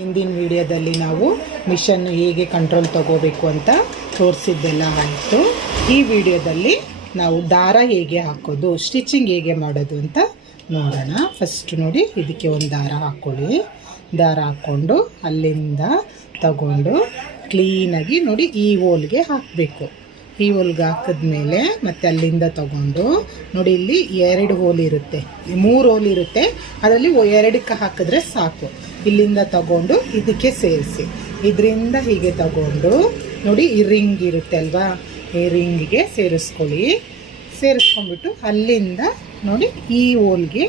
ಹಿಂದಿನ ವಿಡಿಯೋದಲ್ಲಿ ನಾವು ಮಿಷನ್ ಹೇಗೆ ಕಂಟ್ರೋಲ್ ತಗೋಬೇಕು ಅಂತ ತೋರಿಸಿದ್ದೆಲ್ಲ ಆಯಿತು. ಈ ವಿಡಿಯೋದಲ್ಲಿ ನಾವು ದಾರ ಹೇಗೆ ಹಾಕೋದು, ಸ್ಟಿಚಿಂಗ್ ಹೇಗೆ ಮಾಡೋದು ಅಂತ ನೋಡೋಣ. ಫಸ್ಟ್ ನೋಡಿ, ಇದಕ್ಕೆ ಒಂದು ದಾರ ಹಾಕ್ಕೊಳ್ಳಿ. ದಾರ ಹಾಕ್ಕೊಂಡು ಅಲ್ಲಿಂದ ತಗೊಂಡು ಕ್ಲೀನಾಗಿ ನೋಡಿ ಈ ಹೋಲ್ಗೆ ಹಾಕಬೇಕು. ಈ ಹೋಲ್ಗೆ ಹಾಕಿದ್ಮೇಲೆ ಮತ್ತೆ ಅಲ್ಲಿಂದ ತಗೊಂಡು ನೋಡಿ, ಇಲ್ಲಿ 2 ಹೋಲ್ ಇರುತ್ತೆ, 3 ಹೋಲ್ ಇರುತ್ತೆ, ಅದರಲ್ಲಿ 2ಕ್ಕೆ ಹಾಕಿದ್ರೆ ಸಾಕು. ಇಲ್ಲಿಂದ ತಗೊಂಡು ಇದಕ್ಕೆ ಸೇರಿಸಿ, ಇದರಿಂದ ಹೀಗೆ ತಗೊಂಡು ನೋಡಿ ಈ ರಿಂಗ್ ಇರುತ್ತೆ ಅಲ್ವಾ, ಈ ರಿಂಗಿಗೆ ಸೇರಿಸ್ಕೊಳ್ಳಿ. ಸೇರಿಸ್ಕೊಂಡ್ಬಿಟ್ಟು ಅಲ್ಲಿಂದ ನೋಡಿ ಈ ಹೋಲ್ಗೆ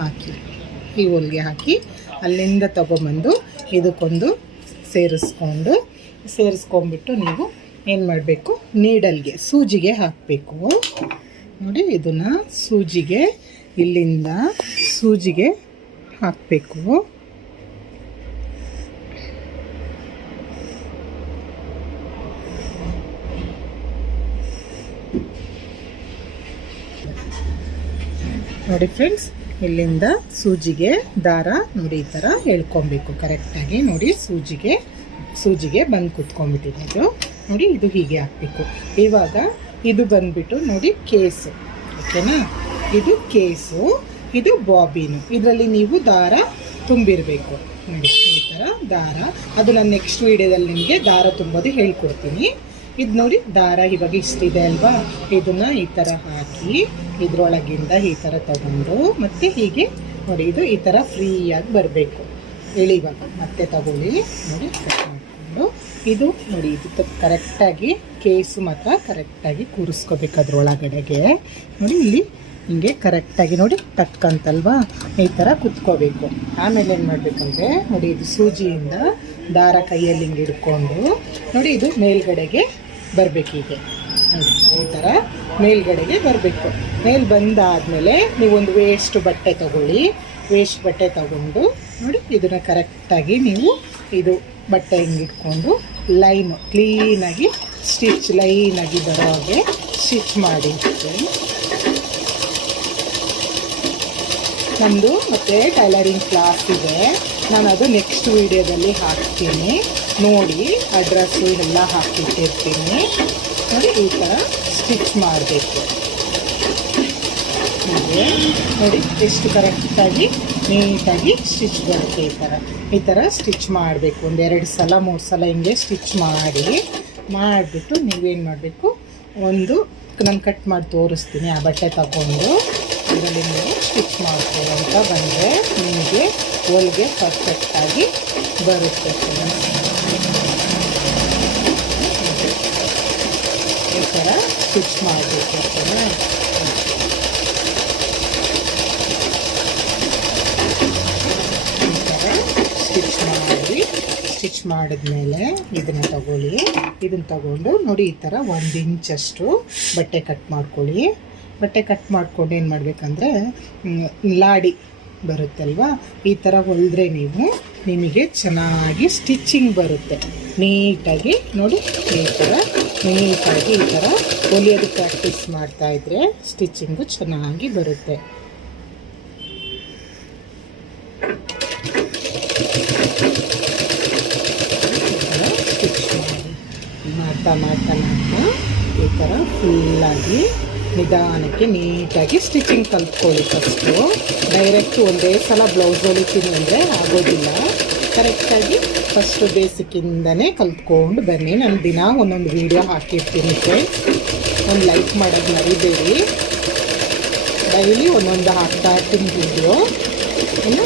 ಹಾಕಿ, ಈ ಹೋಲ್ಗೆ ಹಾಕಿ ಅಲ್ಲಿಂದ ತಗೊಂಬಂದು ಇದಕ್ಕೊಂದು ಸೇರಿಸ್ಕೊಂಡ್ಬಿಟ್ಟು ನೀವು ಏನು ಮಾಡಬೇಕು, ನೀಡಲ್ಗೆ ಸೂಜಿಗೆ ಹಾಕಬೇಕು. ನೋಡಿ ಇದನ್ನು ಸೂಜಿಗೆ, ಇಲ್ಲಿಂದ ಸೂಜಿಗೆ ಹಾಕಬೇಕು. ನೋಡಿ ಫ್ರೆಂಡ್ಸ್, ಇಲ್ಲಿಂದ ಸೂಜಿಗೆ ದಾರ ನೋಡಿ ಈ ಥರ ಎಳ್ಕೊಬೇಕು ಕರೆಕ್ಟಾಗಿ. ನೋಡಿ ಸೂಜಿಗೆ ಬಂದು ಕುತ್ಕೊಂಡ್ಬಿಟ್ಟಿದೆ ಇದು. ನೋಡಿ ಇದು ಹೀಗೆ ಹಾಕಬೇಕು. ಇವಾಗ ಇದು ಬಂದುಬಿಟ್ಟು ನೋಡಿ ಕೇಸು, ಓಕೆನಾ? ಇದು ಕೇಸು, ಇದು ಬಾಬಿನು. ಇದರಲ್ಲಿ ನೀವು ದಾರ ತುಂಬಿರಬೇಕು. ನೋಡಿ ಈ ಥರ ದಾರ, ಅದು ನಾನು ನೆಕ್ಸ್ಟ್ ವೀಡಿಯೋದಲ್ಲಿ ನಿಮಗೆ ದಾರ ತುಂಬೋದು ಹೇಳ್ಕೊಡ್ತೀನಿ. ಇದು ನೋಡಿ ದಾರ ಇವಾಗ ಇಷ್ಟಿದೆ ಅಲ್ವಾ, ಇದನ್ನು ಈ ಥರ ಹಾಕಿ ಇದರೊಳಗಿಂದ ಈ ಥರ ತಗೊಂಡು ಮತ್ತೆ ಹೀಗೆ ನೋಡಿ ಇದು ಈ ಥರ ಫ್ರೀಯಾಗಿ ಬರಬೇಕು. ಇವಾಗ ಮತ್ತೆ ತಗೊಳ್ಳಿ. ನೋಡಿ ಕಟ್ ಮಾಡಿಕೊಂಡು ಇದು ನೋಡಿ ಇದು ಕರೆಕ್ಟಾಗಿ ಕೇಸು ಮಾತ್ರ ಕರೆಕ್ಟಾಗಿ ಕೂರಿಸ್ಕೋಬೇಕು ಅದರೊಳಗಡೆಗೆ. ನೋಡಿ ಇಲ್ಲಿ ಹಿಂಗೆ ಕರೆಕ್ಟಾಗಿ ನೋಡಿ ತಕ್ಕಂತಲ್ವಾ, ಈ ಥರ ಕುತ್ಕೋಬೇಕು. ಆಮೇಲೆ ಏನು ಮಾಡಬೇಕಂದ್ರೆ ನೋಡಿ ಇದು ಸೂಜಿಯಿಂದ ದಾರ ಕೈಯಲ್ಲಿ ಹಿಂಗೆ ಹಿಡ್ಕೊಂಡು ನೋಡಿ ಇದು ಮೇಲ್ಗಡೆಗೆ ಬರಬೇಕು. ಹೀಗೆ ನೋಡಿ ಈ ಥರ ಮೇಲ್ಗಡೆಗೆ ಬರಬೇಕು. ಮೇಲೆ ಬಂದಾದಮೇಲೆ ನೀವೊಂದು ವೇಸ್ಟ್ ಬಟ್ಟೆ ತಗೊಳ್ಳಿ. ವೇಸ್ಟ್ ಬಟ್ಟೆ ತಗೊಂಡು ನೋಡಿ ಇದನ್ನು ಕರೆಕ್ಟಾಗಿ ನೀವು ಇದು ಬಟ್ಟೆ ಹಿಂಗೆ ಇಟ್ಕೊಂಡು ಲೈನು ಕ್ಲೀನಾಗಿ ಲೈನಾಗಿ ಬರೋ ಹಾಗೆ ಸ್ಟಿಚ್ ಮಾಡಿ. ನಮ್ಮದು ಮತ್ತು ಟೈಲರಿಂಗ್ ಕ್ಲಾಸ್ ಇದೆ, ನಾನು ಅದು ನೆಕ್ಸ್ಟ್ ವೀಡಿಯೋದಲ್ಲಿ ಹಾಕ್ತೀನಿ ನೋಡಿ. ಅಡ್ರೆಸ್ಸು ಎಲ್ಲ ಹಾಕಿಟ್ಟಿರ್ತೀನಿ. ನೋಡಿ ಈ ಥರ ಸ್ಟಿಚ್ ಮಾಡಬೇಕು. ಹೀಗೆ ನೋಡಿ ಎಷ್ಟು ಕರೆಕ್ಟಾಗಿ ನೀಟಾಗಿ ಸ್ಟಿಚ್ ಬರುತ್ತೆ. ಈ ಥರ ಸ್ಟಿಚ್ ಮಾಡಬೇಕು. 2 ಸಲ 3 ಸಲ ಹಿಂಗೆ ಸ್ಟಿಚ್ ಮಾಡಿಬಿಟ್ಟು ನೀವೇನು ಮಾಡಬೇಕು, ಒಂದು ನಾನು ಕಟ್ ಮಾಡಿ ತೋರಿಸ್ತೀನಿ. ಆ ಬಟ್ಟೆ ತಗೊಂಡು ಇದರಲ್ಲಿ ನೀವು ಸ್ಟಿಚ್ ಮಾಡ್ಕೊಳ್ಳೋಂತ ಬಂದರೆ ನಿಮಗೆ ಹೋಲ್ಗೆ ಪರ್ಫೆಕ್ಟಾಗಿ ಬರುತ್ತೆ. ಈ ಥರ ಸ್ಟಿಚ್ ಮಾಡಬೇಕು. ಈ ಥರ ಸ್ಟಿಚ್ ಮಾಡಿದ್ಮೇಲೆ ಇದನ್ನು ತಗೊಳ್ಳಿ. ಇದನ್ನು ತಗೊಂಡು ನೋಡಿ ಈ ಥರ 1 ಇಂಚಷ್ಟು ಬಟ್ಟೆ ಕಟ್ ಮಾಡ್ಕೊಳ್ಳಿ. ಬಟ್ಟೆ ಕಟ್ ಮಾಡ್ಕೊಂಡು ಏನು ಮಾಡಬೇಕಂದ್ರೆ ಲಾಡಿ ಬರುತ್ತಲ್ವ, ಈ ಥರ ಹೊಲಿದ್ರೆ ನಿಮಗೆ ಚೆನ್ನಾಗಿ ಸ್ಟಿಚಿಂಗ್ ಬರುತ್ತೆ ನೀಟಾಗಿ. ನೋಡಿ ಈ ಥರ ನೀಟಾಗಿ ಈ ಥರ ಹೊಲಿಯೋದು ಪ್ರಾಕ್ಟೀಸ್ ಮಾಡ್ತಾಯಿದ್ರೆ ಸ್ಟಿಚಿಂಗು ಚೆನ್ನಾಗಿ ಬರುತ್ತೆ. ಸ್ಟಿಚ್ ಮಾಡ್ತಾ ಈ ಥರ ಫುಲ್ಲಾಗಿ ನಿಧಾನಕ್ಕೆ ನೀಟಾಗಿ ಸ್ಟಿಚಿಂಗ್ ಕಲ್ತ್ಕೊಳ್ಳಿ. ಫಸ್ಟು ಡೈರೆಕ್ಟು ಒಂದೇ ಸಲ ಬ್ಲೌಸ್ ಹೊಲಿತೀನಿ ಅಂದರೆ ಆಗೋದಿಲ್ಲ. ಕರೆಕ್ಟಾಗಿ ಫಸ್ಟು ಬೇಸಿಕ್ಕಿಂದನೇ ಕಲ್ತ್ಕೊಂಡು ಬನ್ನಿ. ನಾನು ದಿನ ಒಂದೊಂದು ವೀಡಿಯೋ ಹಾಕಿರ್ತೀನಿ ಫ್ರೆಂಡ್ಸ್, ಒಂದು ಲೈಕ್ ಮಾಡೋದು ಮರಿಬೇಡಿ. ಡೈಲಿ ಒಂದೊಂದು ಹಾಕ್ತಾ ಇರ್ತೀನಿ ವೀಡಿಯೋ. ಇನ್ನು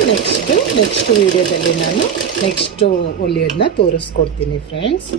ನೆಕ್ಸ್ಟ್ ವೀಡಿಯೋದಲ್ಲಿ ನಾನು ನೆಕ್ಸ್ಟು ಹೊಲಿಯೋದನ್ನ ತೋರಿಸ್ಕೊಡ್ತೀನಿ ಫ್ರೆಂಡ್ಸ್.